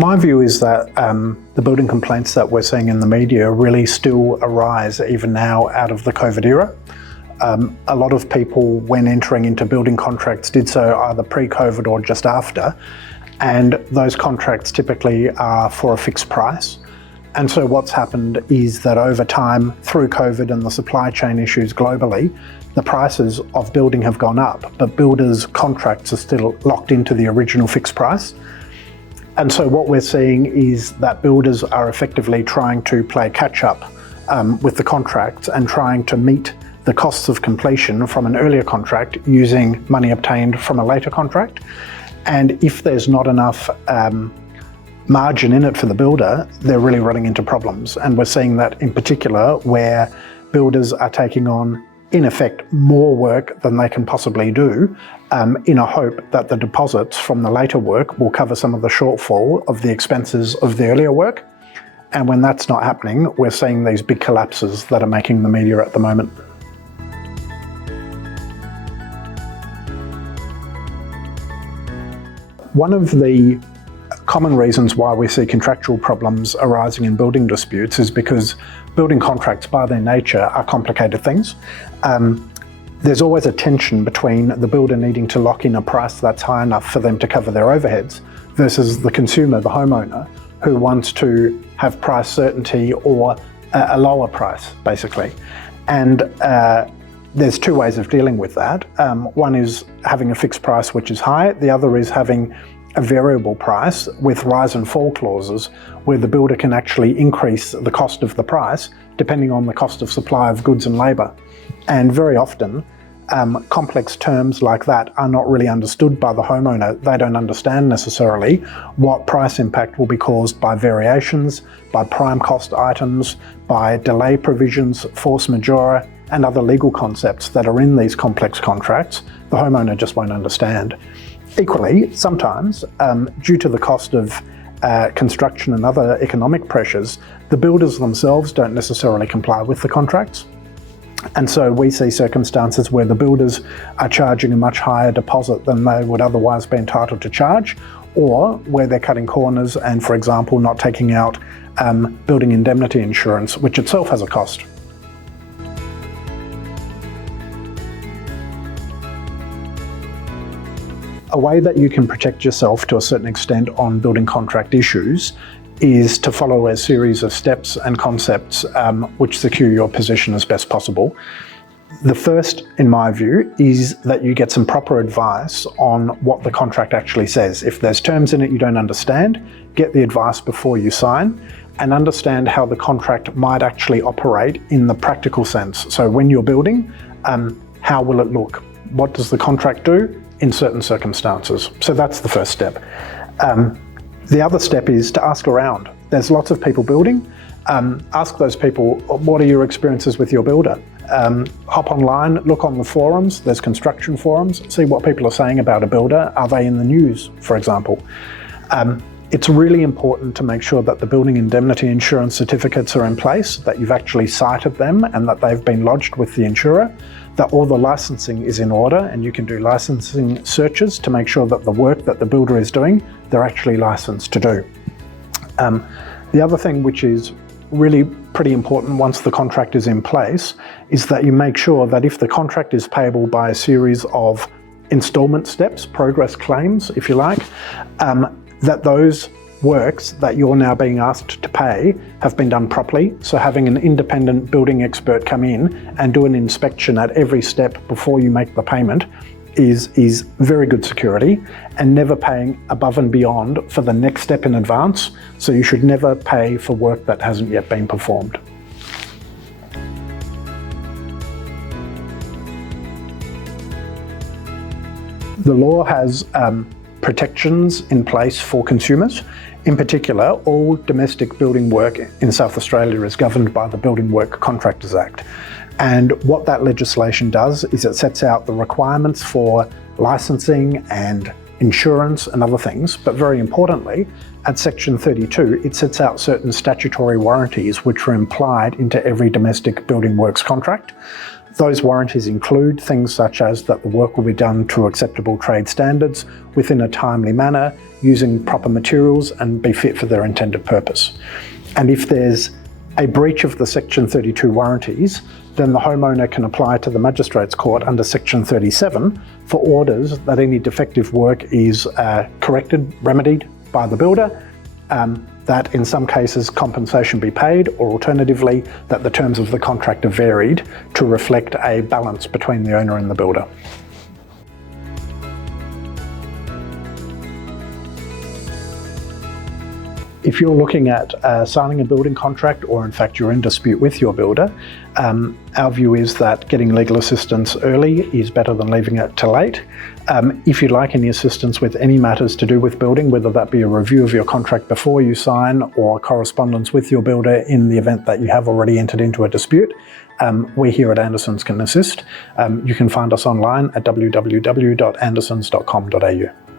My view is that the building complaints that we're seeing in the media really still arise even now out of the COVID era. A lot of people, when entering into building contracts, did so either pre-COVID or just after, and those contracts typically are for a fixed price. And so what's happened is that over time, through COVID and the supply chain issues globally, the prices of building have gone up, but builders' contracts are still locked into the original fixed price. And so what we're seeing is that builders are effectively trying to play catch up with the contracts and trying to meet the costs of completion from an earlier contract using money obtained from a later contract. And if there's not enough margin in it for the builder, they're really running into problems. And we're seeing that in particular where builders are taking on, in effect, more work than they can possibly do, in a hope that the deposits from the later work will cover some of the shortfall of the expenses of the earlier work. And when that's not happening, we're seeing these big collapses that are making the media at the moment. One of the common reasons why we see contractual problems arising in building disputes is because building contracts by their nature are complicated things. There's always a tension between the builder needing to lock in a price that's high enough for them to cover their overheads versus the consumer, the homeowner, who wants to have price certainty or a lower price, basically. And there's two ways of dealing with that. One is having a fixed price which is high, the other is having a variable price with rise and fall clauses where the builder can actually increase the cost of the price depending on the cost of supply of goods and labour. And very often, complex terms like that are not really understood by the homeowner. They don't understand necessarily what price impact will be caused by variations, by prime cost items, by delay provisions, force majeure, and other legal concepts that are in these complex contracts. The homeowner just won't understand. Equally, sometimes, due to the cost of construction and other economic pressures, the builders themselves don't necessarily comply with the contracts. And so we see circumstances where the builders are charging a much higher deposit than they would otherwise be entitled to charge, or where they're cutting corners and, for example, not taking out building indemnity insurance, which itself has a cost. A way that you can protect yourself to a certain extent on building contract issues is to follow a series of steps and concepts which secure your position as best possible. The first, in my view, is that you get some proper advice on what the contract actually says. If there's terms in it you don't understand, get the advice before you sign and understand how the contract might actually operate in the practical sense. So when you're building, how will it look? What does the contract do in certain circumstances? So that's the first step. The other step is to ask around. There's lots of people building. Ask those people, what are your experiences with your builder? Hop online, look on the forums. There's construction forums. See what people are saying about a builder. Are they in the news, for example? It's really important to make sure that the building indemnity insurance certificates are in place, that you've actually cited them and that they've been lodged with the insurer, that all the licensing is in order, and you can do licensing searches to make sure that the work that the builder is doing, they're actually licensed to do. The other thing which is really pretty important once the contract is in place is that you make sure that if the contract is payable by a series of instalment steps, progress claims, if you like, that those works that you're now being asked to pay have been done properly. So having an independent building expert come in and do an inspection at every step before you make the payment is very good security, and never paying above and beyond for the next step in advance. So you should never pay for work that hasn't yet been performed. The law has protections in place for consumers. In particular, all domestic building work in South Australia is governed by the Building Work Contractors Act. And what that legislation does is it sets out the requirements for licensing and insurance and other things, but very importantly, at Section 32, it sets out certain statutory warranties which are implied into every domestic building works contract. Those warranties include things such as that the work will be done to acceptable trade standards within a timely manner, using proper materials and be fit for their intended purpose. And if there's a breach of the Section 32 warranties, then the homeowner can apply to the Magistrates Court under Section 37 for orders that any defective work is corrected, remedied by the builder, that in some cases compensation be paid, or alternatively that the terms of the contract are varied to reflect a balance between the owner and the builder. If you're looking at signing a building contract, or in fact you're in dispute with your builder, our view is that getting legal assistance early is better than leaving it till late. If you'd like any assistance with any matters to do with building, whether that be a review of your contract before you sign or correspondence with your builder in the event that you have already entered into a dispute, we here at Andersons can assist. You can find us online at www.andersons.com.au.